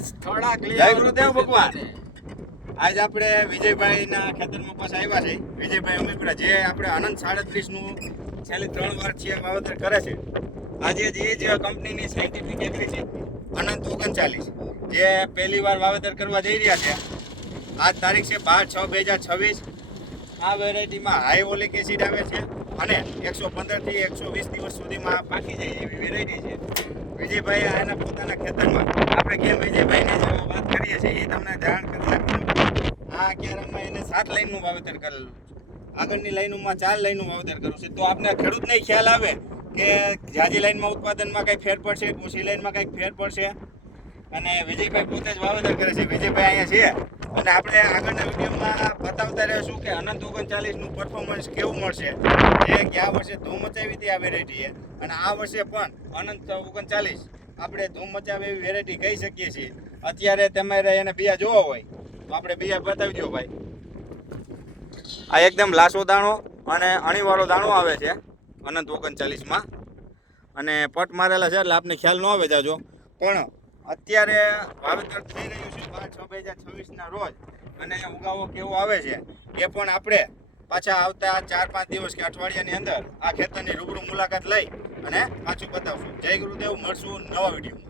થોડા જય ગુરુદેવ ભગવાન. આજ આપણે વિજયભાઈના ખેતરમાં પાછા આવ્યા છે. વિજયભાઈ અમીપુરા જે આપણે આનંદ 37 નું છેલ્લી 3 વર્ષથી વાવેતર કરે છે. આજે જે કંપનીની સાયન્ટિફિક એગ્રી છે અનંત 39 જે પહેલી વાર વાવેતર કરવા જઈ રહ્યા છે. આજ તારીખ છે 12/6/2026. આ વેરાયટીમાં હાઈ ઓલિક એસિડ આવે છે અને 115 થી 120 દિવસ સુધીમાં પાકી જાય એવી વેરાયટી છે. વિજયભાઈ એના પોતાના ખેતરમાં આપણે કેમ વિજયભાઈને જે વાત કરીએ છીએ એ તમને જાણ કરી આપી દઉં. આ ક્યારામાં એને 7 લાઈનનું વાવેતર કરેલું, આગળની લાઈનોમાં 4 લાઈનનું વાવેતર કર્યું છે. તો આપણે ખેડૂતને ખ્યાલ આવે કે જાજી લાઈનમાં ઉત્પાદનમાં કંઈક ફેર પડશે, ઓછી લાઈનમાં કંઈક ફેર પડશે. અને વિજયભાઈ પોતે જ વાવેતર કરે છે. વિજયભાઈ અહીંયા છે અને આપણે આગળના વિડીયોમાં બતાવતા રહીશું કે અનંત 39નું પરફોર્મન્સ કેવું મળશે. જે ગયા વર્ષે ધૂમ મચાવી હતી આ વેરાયટીએ અને આ વર્ષે પણ અનંત 39 આપણે ધૂમ મચાવે એવી વેરાયટી કહી શકીએ છીએ. અત્યારે તમારે એને બિયા જોવા હોય તો આપણે બિયા બતાવી દો ભાઈ. આ એકદમ લાસો દાણો અને અણીવાળો દાણો આવે છે અનંત 39માં અને પટ મારેલા છે એટલે આપને ખ્યાલ ન આવે જાજો. પણ અત્યારે વાવેતર થઈ રહ્યું છે 12/6/2026ના રોજ અને ઉગાવો કેવો આવે છે એ પણ આપણે પાછા આવતા 4-5 દિવસ કે અઠવાડિયાની અંદર આ ખેતરની રૂબરૂ મુલાકાત લઈ અને પાછું બતાવશું. જય ગુરુદેવ, મળશું નવા વિડીયોમાં.